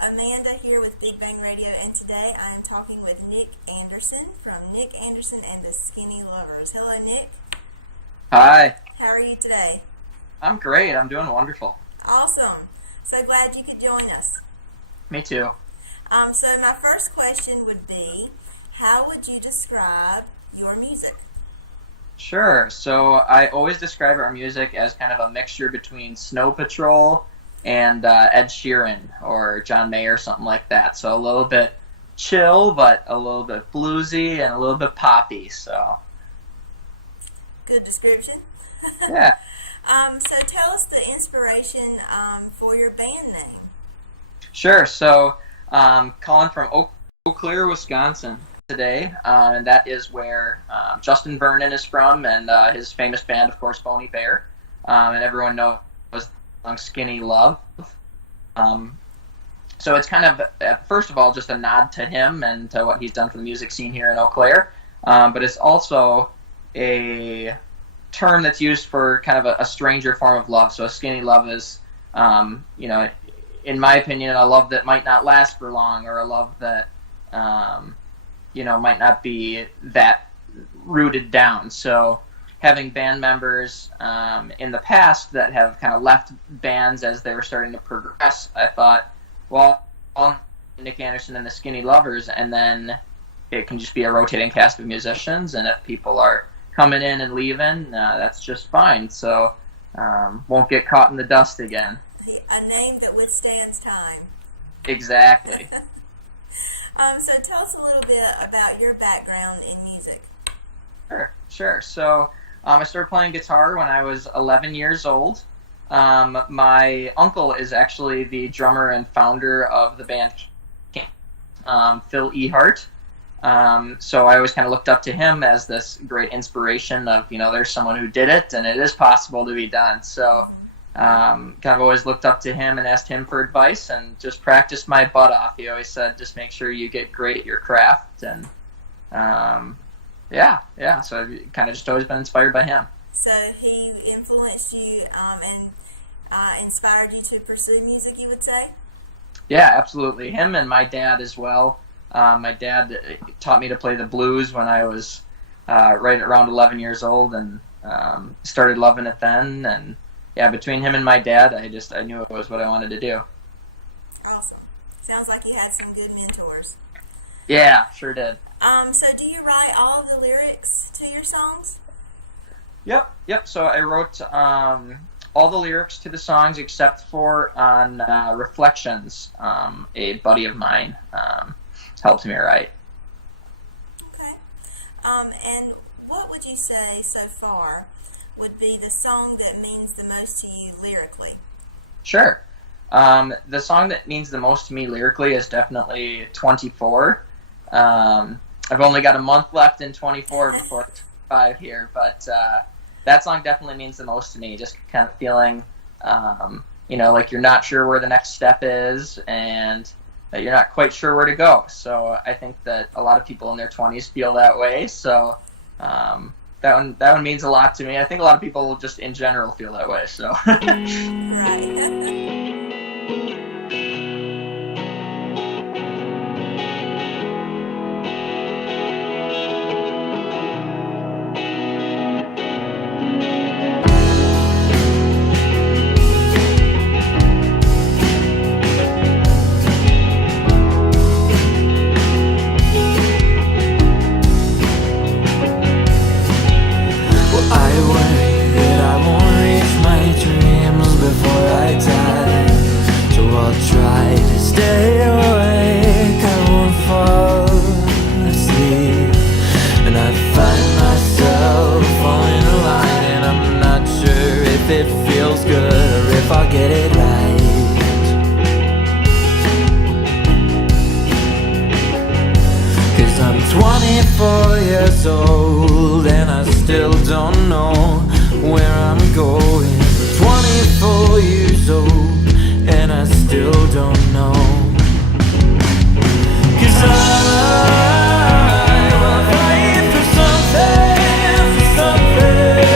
Amanda here with Big Bang Radio, and today I am talking with Nick Anderson from Nick Anderson and the Skinny Lovers. Hello, Nick. Hi. How are you today? I'm great. I'm doing wonderful. Awesome. So glad you could join us. Me too. So my first question would be, how would you describe your music? Sure. So I always describe our music as kind of a mixture between Snow Patrol and Ed Sheeran or John Mayer, something like that. So a little bit chill, but a little bit bluesy and a little bit poppy. So good description. Yeah. So tell us the inspiration for your band name. Sure. So calling from Eau Claire, Wisconsin today, and that is where Justin Vernon is from, and his famous band, of course, Boney Bear, and everyone knows the song Skinny Love. So it's kind of, first of all, just a nod to him and to what he's done for the music scene here in Eau Claire, but it's also a term that's used for kind of a stranger form of love. So a skinny love is, in my opinion, a love that might not last for long, or a love that, might not be that rooted down. So having band members in the past that have kind of left bands as they were starting to progress, I thought, well, Nick Anderson and the Skinny Lovers, and then it can just be a rotating cast of musicians, and if people are coming in and leaving, that's just fine. So won't get caught in the dust again. A name that withstands time. Exactly. So tell us a little bit about your background in music. Sure. So I started playing guitar when I was 11 years old. My uncle is actually the drummer and founder of the band Phil Ehart. So I always kind of looked up to him as this great inspiration of, there's someone who did it, and it is possible to be done. So kind of always looked up to him and asked him for advice, and just practiced my butt off. He always said, just make sure you get great at your craft. And so I've kind of just always been inspired by him. So he influenced you and inspired you to pursue music, you would say? Yeah, absolutely. Him and my dad as well. My dad taught me to play the blues when I was right around 11 years old, and started loving it then. And yeah, between him and my dad, I knew it was what I wanted to do. Awesome. Sounds like you had some good mentors. Yeah, sure did. So do you write all of the lyrics to your songs? Yep. So I wrote all the lyrics to the songs except for on Reflections. A buddy of mine helped me write. Okay. And what would you say so far would be the song that means the most to you lyrically? Sure. The song that means the most to me lyrically is definitely 24. I've only got a month left in 24 before 25 here, but that song definitely means the most to me. Just kind of feeling, like you're not sure where the next step is, and that you're not quite sure where to go. So I think that a lot of people in their 20s feel that way. So that one means a lot to me. I think a lot of people just in general feel that way. So. Right. It feels good, or if I get it right. 'Cause I'm 24 years old and I still don't know where I'm going. 24 years old and I still don't know. 'Cause I will fight for something, for something.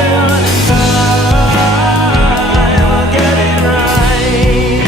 I will get it right.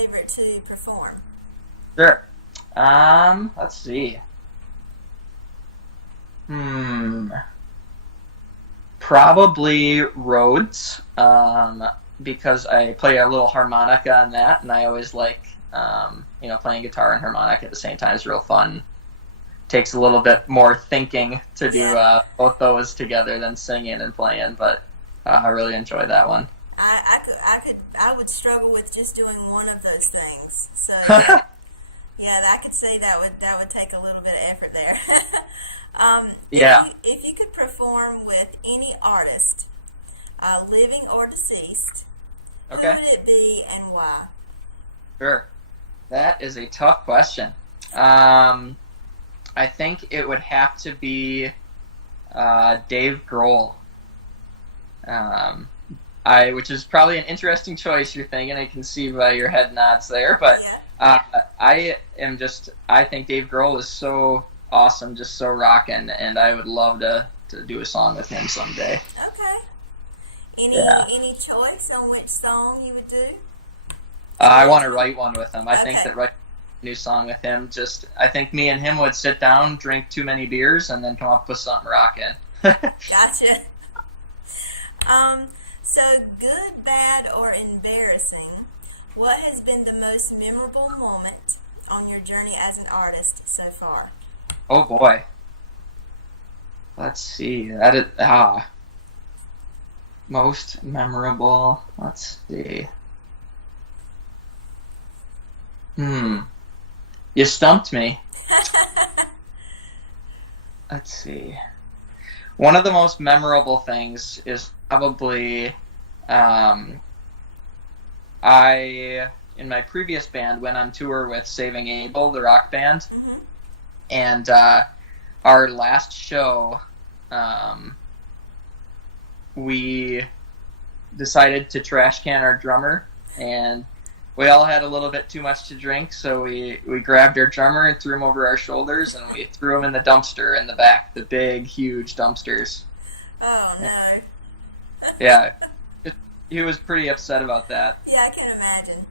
favorite to perform? Sure. Let's see. Probably Rhodes, because I play a little harmonica on that, and I always like, playing guitar and harmonica at the same time is real fun. Takes a little bit more thinking to do both those together than singing and playing, but I really enjoy that one. I would struggle with just doing one of those things. So yeah, I could say that would take a little bit of effort there. If you could perform with any artist, living or deceased, okay, who would it be and why? Sure. That is a tough question. I think it would have to be Dave Grohl. Which is probably an interesting choice, you're thinking. I can see by your head nods there, but I think Dave Grohl is so awesome, just so rockin', and I would love to do a song with him someday. Okay. Any choice on which song you would do? I want to write one with him. I think that writing a new song with him, I think me and him would sit down, drink too many beers, and then come up with something rockin'. Gotcha. So, good, bad, or embarrassing, what has been the most memorable moment on your journey as an artist so far? Oh boy. Let's see. Most memorable. Let's see. You stumped me. Let's see. One of the most memorable things is probably in my previous band, went on tour with Saving Abel, the rock band, and our last show, we decided to trash can our drummer, and we all had a little bit too much to drink, so we grabbed our drummer and threw him over our shoulders, and we threw him in the dumpster in the back, the big, huge dumpsters. Oh, no. Yeah. He was pretty upset about that. Yeah, I can imagine.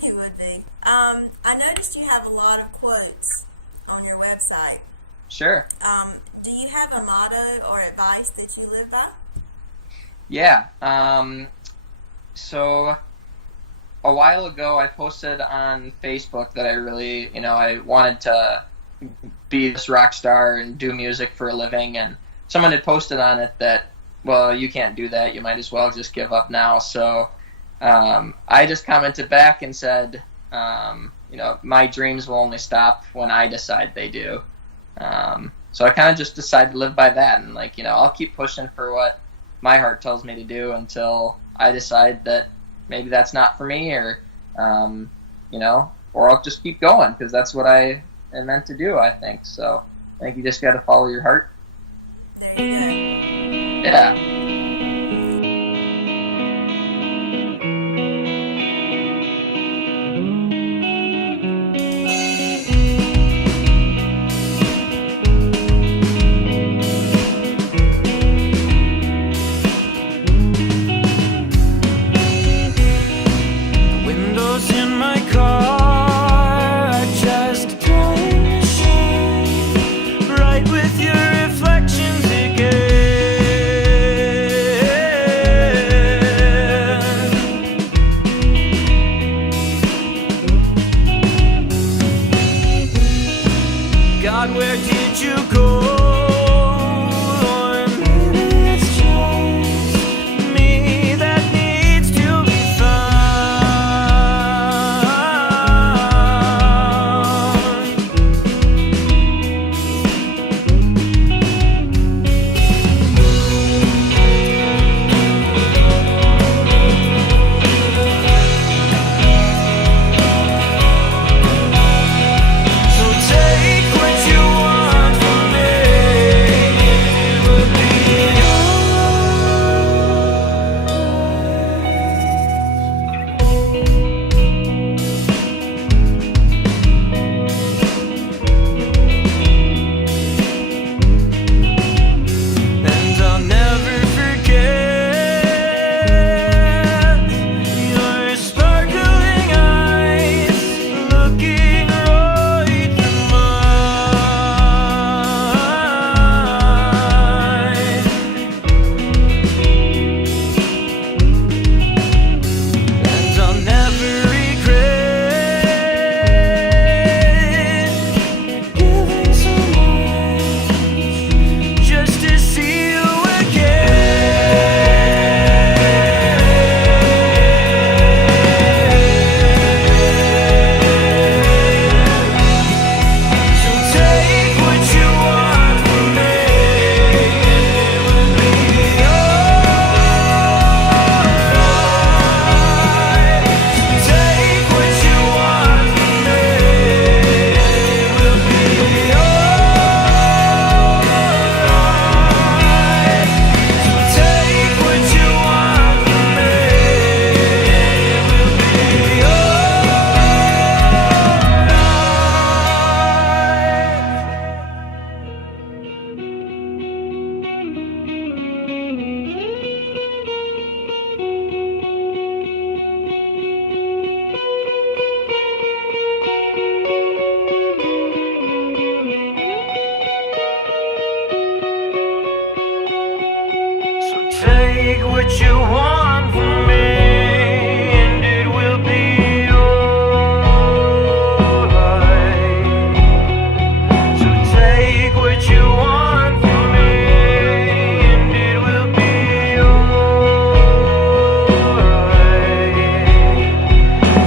He would be. I noticed you have a lot of quotes on your website. Sure. Do you have a motto or advice that you live by? Yeah. So a while ago, I posted on Facebook that I really, I wanted to be this rock star and do music for a living, and someone had posted on it that, well, you can't do that. You might as well just give up now. So I just commented back and said, my dreams will only stop when I decide they do. So I kind of just decided to live by that, and I'll keep pushing for what my heart tells me to do until I decide that maybe that's not for me, or I'll just keep going, because that's what I am meant to do, I think. So I think you just got to follow your heart. There you go. Yeah. With your reflections again. take what you want from me, and it will be alright. So take what you want from me, and it will be alright.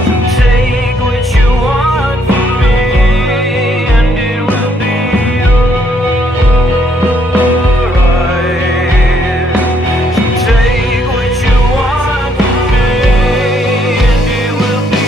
So take what you want from me, and it will be alright. So take what you want from me, and it will be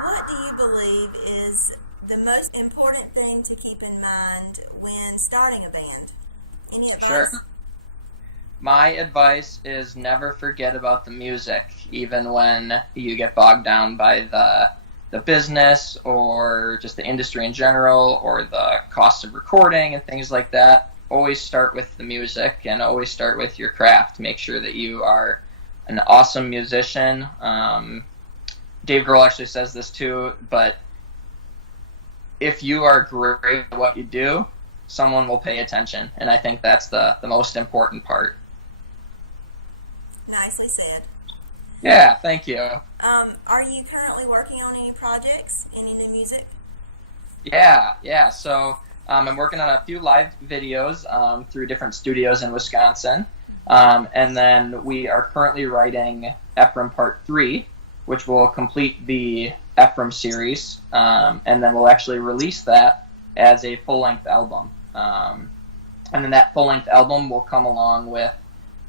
What do you believe is the most important thing to keep in mind when starting a band? Any advice? Sure. My advice is never forget about the music, even when you get bogged down by the business or just the industry in general or the cost of recording and things like that. Always start with the music and always start with your craft. Make sure that you are an awesome musician. Dave Grohl actually says this too, but if you are great at what you do, someone will pay attention, and I think that's the most important part. Nicely said. Yeah, thank you. Are you currently working on any projects? Any new music? Yeah. So I'm working on a few live videos through different studios in Wisconsin, and then we are currently writing Ephraim Part 3, which will complete the Ephraim series, and then we'll actually release that as a full-length album. And then that full-length album will come along with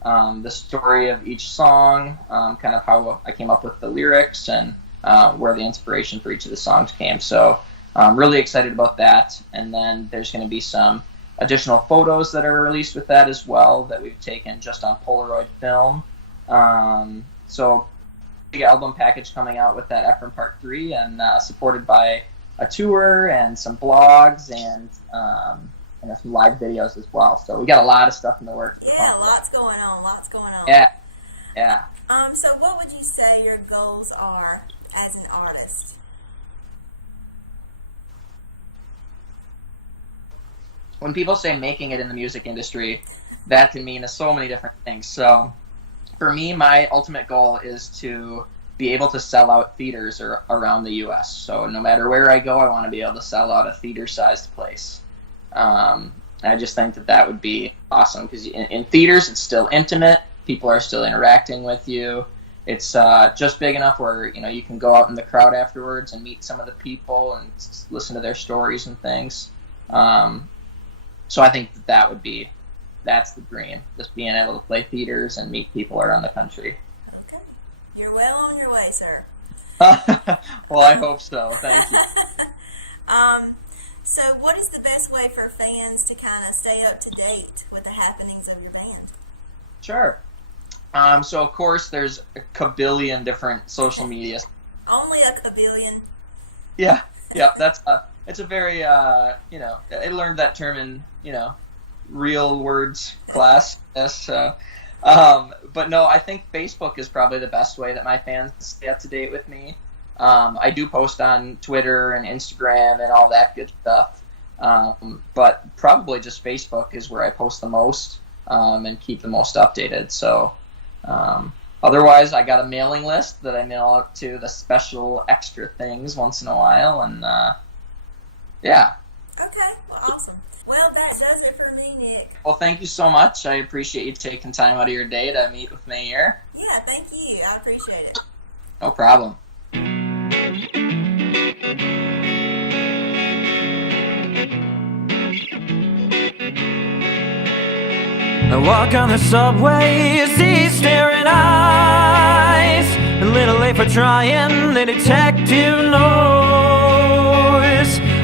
the story of each song, kind of how I came up with the lyrics, and where the inspiration for each of the songs came. So I'm really excited about that. And then there's going to be some additional photos that are released with that as well that we've taken just on Polaroid film. So big album package coming out with that Ephraim Part 3, and supported by a tour and some blogs and some live videos as well. So we got a lot of stuff in the works. Yeah, lots going on. Yeah. So what would you say your goals are as an artist? When people say making it in the music industry, that can mean so many different things. So for me, my ultimate goal is to be able to sell out theaters around the U.S. So no matter where I go, I want to be able to sell out a theater-sized place. I just think that would be awesome because in theaters, it's still intimate. People are still interacting with you. It's just big enough where you can go out in the crowd afterwards and meet some of the people and listen to their stories and things. So I think that's the dream, just being able to play theaters and meet people around the country. Okay. You're well on your way, sir. Well, I hope so. Thank you. So what is the best way for fans to kind of stay up to date with the happenings of your band? Sure. So, of course, there's a kabillion different social media. Only a kabillion. Yeah. It's a very, I learned that term in, real words class. Yes. But no, I think Facebook is probably the best way that my fans stay up to date with me. I do post on Twitter and Instagram and all that good stuff. But probably just Facebook is where I post the most and keep the most updated. So otherwise, I got a mailing list that I mail out to the special extra things once in a while. And yeah. Okay, well, awesome. Well, that does it for me, Nick. Well, thank you so much. I appreciate you taking time out of your day to meet with me here. Yeah, thank you. I appreciate it. No problem. I walk on the subway, see staring eyes. A little late for trying the detective noise.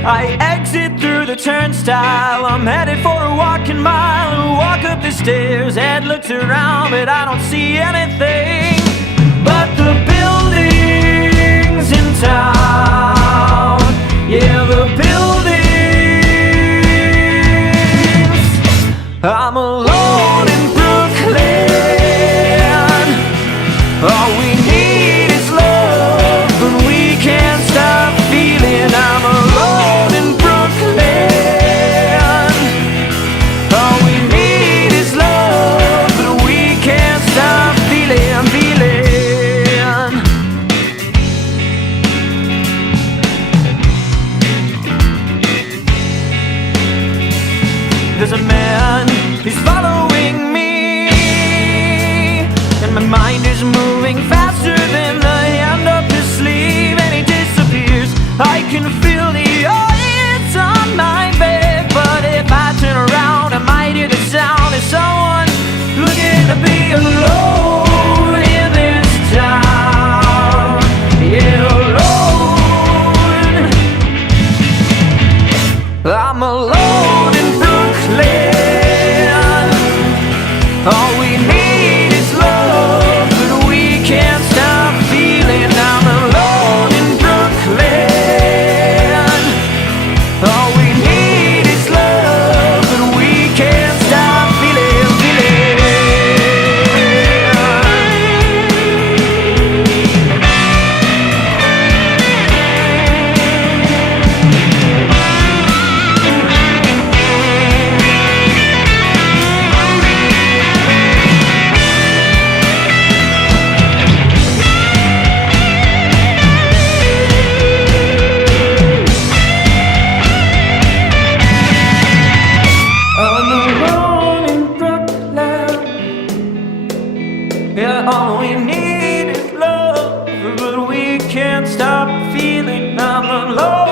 I exit through the turnstile, I'm headed for a walking mile. Walk up the stairs, head looks around, but I don't see anything but the buildings in town. Yeah, the buildings. I'm alone in Brooklyn. All we need is love, but we can't stop feeling. I'm alone in Brooklyn. All we need is love, but we can't stop feeling, feeling. There's a man, he's following me, and my mind is moving faster than the hand up his sleeve, and he disappears. I can feel the audience on my back, but if I turn around I might hear the sound of someone looking to be alone in this town. Yeah, alone. I'm alone in Brooklyn. All we need is love, but we can't stop feeling. I'm alone in Brooklyn. All we need is love, but we can't stop feeling, feeling. I'm alone in Brooklyn. Yeah, all we need is love, but we can't stop feeling. I'm alone.